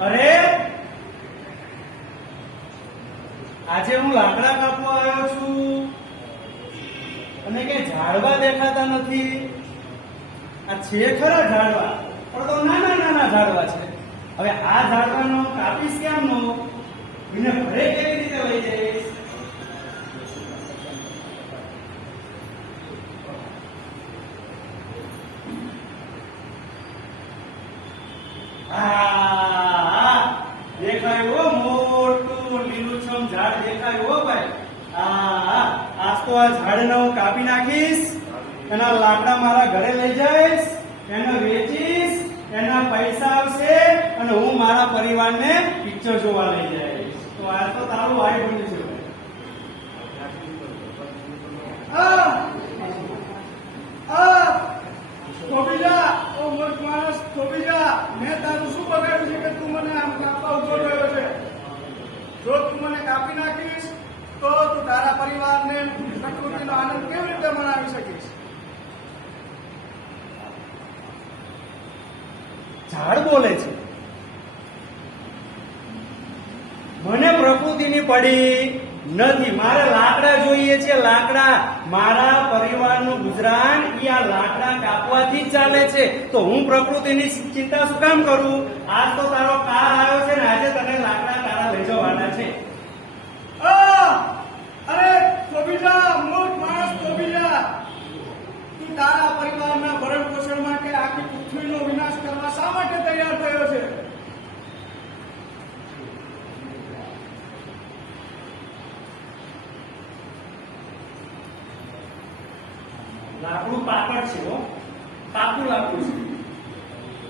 અરે! આજે હું લાકડા કાપવા આવ્યો છું. અને કે ઝાડવા દેખાતા નથી. આ છે ખરા ઝાડવા, પણ તો નાના નાના ઝાડવા છે. હવે આ ઝાડવાનો કાપીશ ક્યાંનો એને ઘરે કેવી રીતે લઈ જઈશ. આ દેખાય હો મોટું લીલુંછમ ઝાડ દેખાય હો ભાઈ આ આ ઝાડને હું કાપી નાખીશ. એના લાકડા મારા ઘરે લઈ જઈશ. એને વેચીશ. એના પૈસા આવશે અને હું મારા પરિવારને પિક્ચર જોવા લઈ જઈશ. તો આ તો તારું ભાઈ. આ આ ધોબીજા ઓ મૂર્ખ માણસ ધોબીજા મેં તારું શું બગાડ્યું છે કે તું મને આમ કાપવા ઊભો રહ્યો છે જો તું મને કાપી નાખીશ તો તું તારા પરિવારને પ્રકૃતિનો આનંદ કેવી રીતે મનાવી શકીશ ઝાડ બોલે છે. મને પ્રકૃતિની પડી નથી. મારે લાકડા જોઈએ છે. લાકડા મારા પરિવારનું ગુજરાન એ આ લાકડા કાપવાથી જ ચાલે છે. તો હું પ્રકૃતિની ચિંતા શું કામ કરું? આજ તો તારો કાર આવ્યો છે ને, આજે તને લાકડા તારા લઈ જવાના છે આ! અરે ધોબીજા મૂર્ખ માણસ ધોબીજા તું તારા પરિવારના ભરણ પોષણ માટે આખી પૃથ્વીનો વિનાશ કરવા શા માટે તૈયાર થયો છે લાકડું પાકડ છે, હો. પાકું લાકડું છે.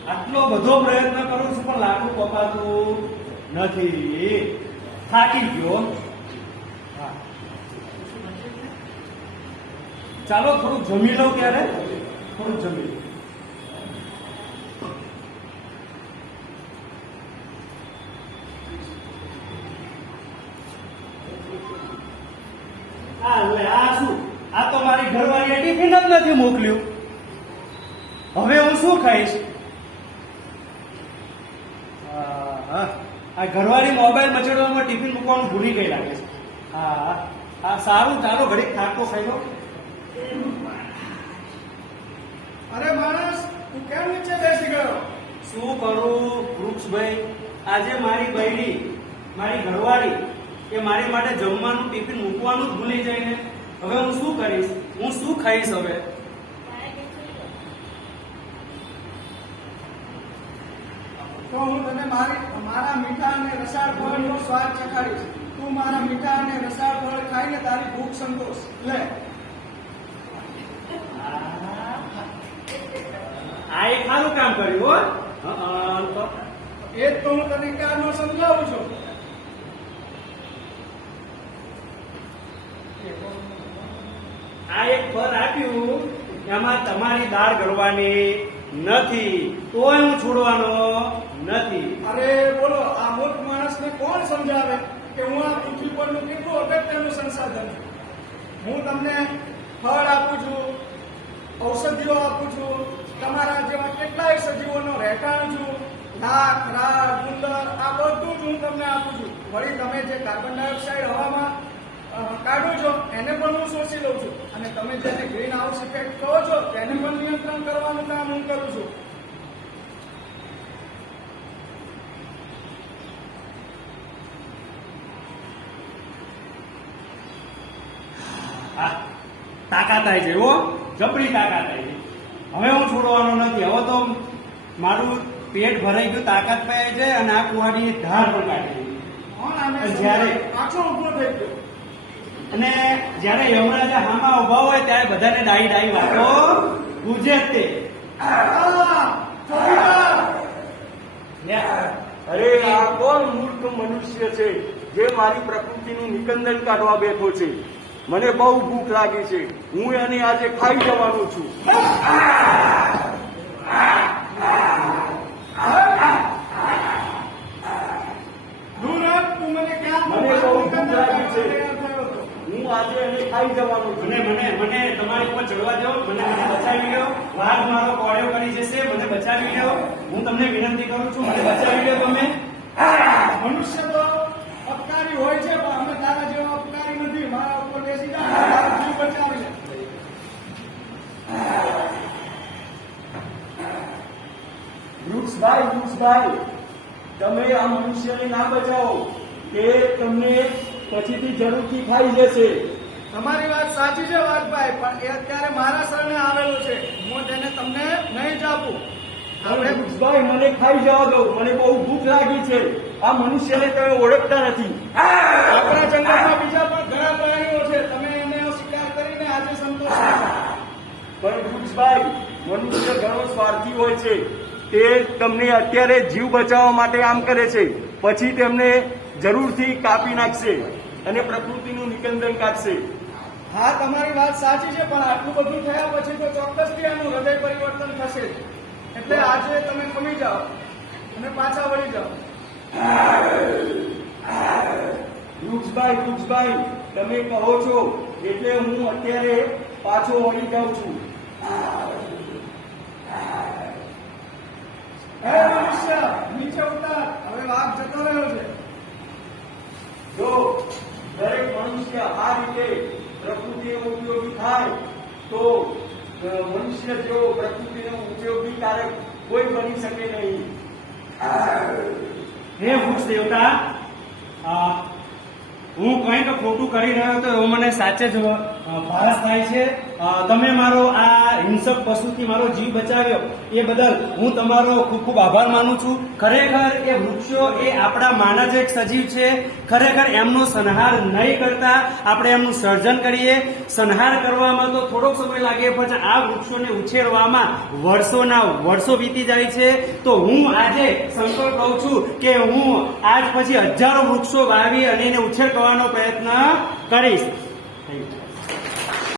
આટલો બધો પ્રયત્ન કરું છું, પણ લાકડું કપાતું નથી. થાકી ગયો. ચાલો, થોડુંક જમી લઉં ત્યારે થોડુંક જમી લઉં આ લે આ શું આ તો મારી નથી મોકલ્યું. હવે હું શું ખાઈશ? આ ઘરવાળી મોબાઈલ મચડવામાં ટિફિન મૂકવાનું ભૂલી ગઈ લાગે છે. હા આ સારું ચાલો ઘડીક ખાટો ખાઈ લો. અરે માણસ તું કેમ નીચે બેસી ગયો? શું કરું વૃક્ષભાઈ? આજે મારી બૈરી મારી ઘરવાળી એ મારી માટે જમવાનું ટિફિન મૂકવાનું જ ભૂલી જાય ને હવે હું શું કરીશ? હું શું ખાઈશ હવે? તો હું તને મારી મારા મીઠા અને રસાળ ફળનો સ્વાદ ચખાડીશ. તું મારા મીઠા અને રસાળ ફળ ખાઈને તારી ભૂખ સંતોષ. લે. આ સારું કામ કર્યું હો. તો એ તો હું તને ક્યારનો સમજાવું છું. આ એક ફળ આપ્યું એમાં તમારી દાળ ગળવાની નથી. તોય હું છોડવાનો નથી. અરે બોલો, આ મૂર્ખ માણસને કોણ સમજાવે કે હું આ પૃથ્વી પરનું કેટલું અગત્યનું સંસાધન હું તમને ફળ આપું છું, ઔષધિઓ આપું છું, તમારા જેવા કેટલાય સજીવોનો રહેઠાણ છું, નાક રાળ ગુંદર આ બધું જ હું તમને આપું છું. વળી તમે જે કાર્બન ડાયોક્સાઇડ હવામાં કાઢો છો એને પણ હું શોષી લઉં છું. અને તમે જેને ગ્રીન હાઉસ ઇફેક્ટ કહો છો તેને પણ નિયંત્રણ કરવાનું કામ હું કરું છું. તાકાત આવી છે હો. જબરી તાકાત આવી છે. હવે હું છોડવાનો નથી. હવે તો મારું પેટ ભરાઈ ગયું તાકાત પાય છે અને આ કુહાડીની ધાર પણ કાઢી જ્યારે- પાછો ઊભો થઈ ગયો. અને જ્યારે યમરાજા હામાં ઊભા હોય ત્યારે બધાને ડાઈ ડાઈ વાતો ગુજે તે. અરે, આ કોણ મૂર્ખ મનુષ્ય છે જે મારી પ્રકૃતિનું નિકંદન કાઢવા બેઠો છે? મને બહુ ભૂખ લાગી છે. હું એને આજે ખાઈ જવાનો છું દૂર હટ, તું મને ક્યાં મને બહુ ભૂખ લાગી છે. તૈયાર થયો હતો. હું આજે એને ખાઈ જવાનો છું મને મને મને દો મને બચાવી લો વાઘ મારો કોળિયો કરી જશે, મને બચાવી લો હું તમને વિનંતી કરું છું, મને બચાવી લો તમે. મનુષ્ય તો અપકારી હોય છે, પણ અમે તારા જેવા અપકારી નથી. મારા ઉપર બેસી બચાવી વૃક્ષભાઈ વૃક્ષભાઈ, તમે આ મનુષ્યને ના બચાવો. તે તમને પછીથી જરૂરથી ખાઈ જશે. તમારી વાત સાચી છે વાઘભાઈ પણ એ અત્યારે મારા શરણે આવેલો છે. હું તેને તમને નહીં જ આપું. વૃક્ષભાઈ મને ખાઈ જવા દો. મને બહુ ભૂખ લાગી છે. આ મનુષ્યને તમે ઓળખતા નથી. આપણા જંગલમાં બીજા પણ ઘણા પ્રાણીઓ છે. તમે એનો શિકાર કરીને આજે સંતોષ પણ ભૂજભાઈ મનુષ્ય ઘણો સ્વાર્થી હોય છે. તે તમને અત્યારે જીવ બચાવવા માટે આમ કરે છે. પછી તેમને જરૂરથી કાપી નાખશે. અને પ્રકૃતિનું નિકંદન કાઢશે. હા તમારી વાત સાચી છે પણ આટલું બધું થયા પછી તો ચોક્કસથી આનું હૃદય પરિવર્તન થશે. એટલે આજે તમે ખમી જાઓ અને પાછા વળી જાઓ. રૂક્ષભાઈ રૂક્ષભાઈ તમે કહો છો એટલે હું અત્યારે પાછો વળી જાઉં છું. હે મનુષ્ય નીચે ઉતાર હવે વાઘ જતો રહ્યો છે જો દરેક મનુષ્ય આ રીતે પ્રકૃતિનો ઉપયોગી થાય તો અ, મનુષ્ય જેવો પ્રકૃતિનો ઉપયોગી કારક કોઈ બની શકે નહીં. હે વૃક્ષ દેવતા હું કંઈક ખોટું કરી રહ્યો તો એવો મને સાચે જ ભારસ થાય છે. તમે મારો આ હિંસક પશુથી મારો જીવ બચાવ્યો, એ બદલ હું તમારો ખૂબ ખૂબ આભાર માનું છું. ખરેખર એ વૃક્ષો એ આપણા માનવ એક સજીવ છે. ખરેખર એમનો સંહાર નહીં કરતા આપણે એમનું સર્જન કરીએ. સંહાર કરવામાં તો થોડોક સમય લાગે પછી આ વૃક્ષોને ઉછેરવામાં વર્ષોના વર્ષો વીતી જાય છે. તો હું આજે સંકલ્પ લઉં છું કે હું આજ પછી હજારો વૃક્ષો વાવી અને એને ઉછેર કરવાનો પ્રયત્ન કરીશ.